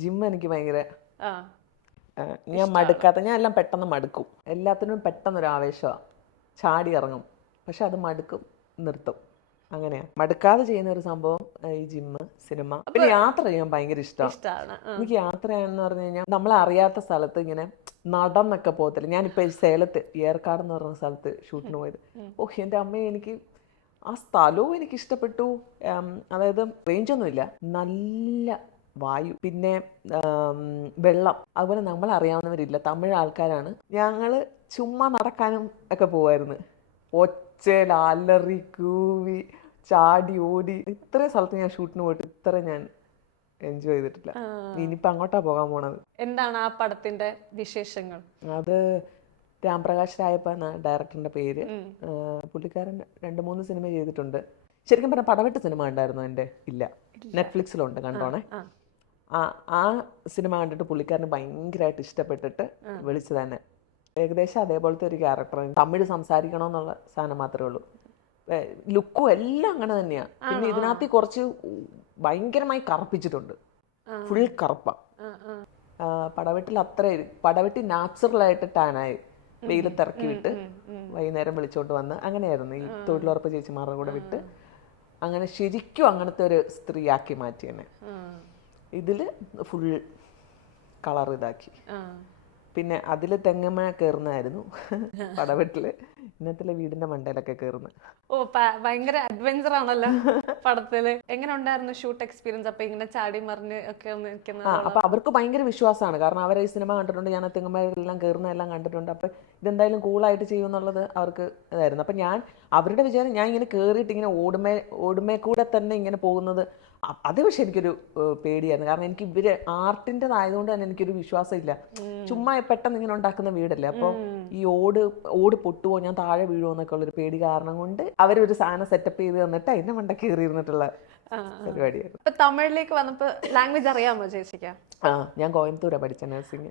Gym എനിക്ക് ഭയങ്കര ആ ഞാൻ മടുക്കാത്ത, ഞാൻ എല്ലാം പെട്ടെന്ന് മടുക്കും. എല്ലാത്തിനും പെട്ടെന്നൊരു ആവേശമാണ്, ചാടി ഇറങ്ങും. പക്ഷെ അത് മടുക്കും, നിർത്തും. അങ്ങനെയാ മടുക്കാതെ ചെയ്യുന്ന ഒരു സംഭവം ഈ ജിമ്മ്, സിനിമ. പിന്നെ യാത്ര ചെയ്യാൻ ഭയങ്കര ഇഷ്ടമാണ്. ഇഷ്ടാണ്. എനിക്ക് യാത്ര ചെയ്യാന്ന് പറഞ്ഞു കഴിഞ്ഞാൽ നമ്മളറിയാത്ത സ്ഥലത്ത് ഇങ്ങനെ നടന്നൊക്കെ പോകത്തില്ല. ഞാനിപ്പോൾ സേലത്ത് ഏർക്കാട് എന്ന് പറഞ്ഞ സ്ഥലത്ത് ഷൂട്ടിന് പോയത്. ഓഹ് എൻ്റെ അമ്മയെ, എനിക്ക് ആ സ്ഥലവും എനിക്ക് ഇഷ്ടപ്പെട്ടു. അതായത് റേഞ്ചൊന്നുമില്ല, നല്ല വായു, പിന്നെ വെള്ളം. അതുപോലെ നമ്മൾ അറിയാവുന്നവരില്ല, തമിഴ് ആൾക്കാരാണ്. ഞങ്ങൾ ചുമ്മാ നടക്കാനും ഒക്കെ പോവായിരുന്നു. ഒച്ചയിൽ അലറി കൂവി ചാടി ഓടി. ഇത്രയും സ്ഥലത്ത് ഞാൻ ഷൂട്ടിന് പോയിട്ട് ഇത്ര ഞാൻ എൻജോയ് ചെയ്തിട്ടില്ല. ഇനിയിപ്പോൾ അങ്ങോട്ടാ പോകാൻ പോണത്. എന്താണ് ആ പടത്തിന്റെ വിശേഷങ്ങൾ? അത് രാംപ്രകാശ് രായപ്പ എന്ന ഡയറക്ടറിന്റെ പേര്. പുള്ളിക്കാരൻ 2-3 സിനിമ ചെയ്തിട്ടുണ്ട്. ശരിക്കും പറഞ്ഞാൽ പടവെട്ട് സിനിമ ഉണ്ടായിരുന്നു എൻ്റെ? ഇല്ല, നെറ്റ്ഫ്ലിക്സിലുണ്ട്, കണ്ടോണേ. ആ സിനിമ കണ്ടിട്ട് പുള്ളിക്കാരന് ഭയങ്കരമായിട്ട് ഇഷ്ടപ്പെട്ടിട്ട് വിളിച്ചു തന്നെ. ഏകദേശം അതേപോലത്തെ ഒരു ക്യാരക്ടർ. തമിഴ് സംസാരിക്കണമെന്നുള്ള സാധനം മാത്രമേ ഉള്ളൂ. ലുക്കും എല്ലാം അങ്ങനെ തന്നെയാണ്. പിന്നെ ഇതിനകത്ത് കുറച്ച് ഭയങ്കരമായി കറുപ്പിച്ചിട്ടുണ്ട്, ഫുൾ കറുപ്പ. പടവെട്ടിൽ അത്ര പടവെട്ടി നാച്ചുറലായിട്ട് ടാനായി വെയിലത്തിറക്കി വിട്ട് വൈകുന്നേരം വിളിച്ചോണ്ട് വന്ന് അങ്ങനെയായിരുന്നു. ഈ തൊഴിലുറപ്പ് ചേച്ചിമാരുടെ കൂടെ വിട്ട് അങ്ങനെ ശരിക്കും അങ്ങനത്തെ ഒരു സ്ത്രീയാക്കി മാറ്റി തന്നെ. ഇതില് ഫുൾ കളർ ഇതാക്കി. പിന്നെ അതിൽ തെങ്ങമ്മ കയറുന്നതായിരുന്നു പടവെട്ടില്. ഇന്നത്തെ വീടിന്റെ മണ്ടയിലൊക്കെ കയറുന്നു. ഓ, ഭയങ്കര അഡ്വഞ്ചർ ആണല്ലോ പടത്തില്. എങ്ങനെ ഉണ്ടായിരുന്നു ഷൂട്ട് എക്സ്പീരിയൻസ്? അപ്പൊ ഇങ്ങനെ ചാടി മറിഞ്ഞ് ഒക്കെ നിൽക്കുന്നത്. അപ്പൊ അവർക്ക് ഭയങ്കര വിശ്വാസമാണ്, കാരണം അവർ ഈ സിനിമ കണ്ടിട്ടുണ്ട്, ഞാൻ തെങ്ങമ്മയെല്ലാം കയറുന്നതെല്ലാം കണ്ടിട്ടുണ്ട്. അപ്പൊ ഇതെന്തായാലും കൂളായിട്ട് ചെയ്യുമെന്നുള്ളത് അവർക്ക് ഇതായിരുന്നു. അപ്പൊ ഞാൻ അവരുടെ വിചാരം ഞാൻ ഇങ്ങനെ കയറിയിട്ട് ഇങ്ങനെ ഓടുമേ കൂടെ തന്നെ ഇങ്ങനെ പോകുന്നത്. അത് പക്ഷെ എനിക്കൊരു പേടിയായിരുന്നു, കാരണം എനിക്ക് ഇവര് ആർട്ടിൻ്റെതായതുകൊണ്ട് തന്നെ എനിക്കൊരു വിശ്വാസം ഇല്ല. ചുമ്മാ പെട്ടെന്ന് ഇങ്ങനെ ഉണ്ടാക്കുന്ന വീടല്ലേ, അപ്പോൾ ഈ ഓട് പൊട്ടുവോ, ഞാൻ താഴെ വീഴുമോ എന്നൊക്കെ ഉള്ളൊരു പേടി കാരണം കൊണ്ട് അവരൊരു സാധനം സെറ്റപ്പ് ചെയ്ത് തന്നിട്ട് അതിന്റെ മണ്ട കയറി ഇരുന്നിട്ടുള്ള പരിപാടിയായിരുന്നു. തമിഴിലേക്ക് വന്നപ്പോ ലാംഗ്വേജ് അറിയാമോ ചേച്ചിക്ക്? ഞാൻ കോയമ്പത്തൂരാ പഠിച്ച നഴ്സിംഗ്.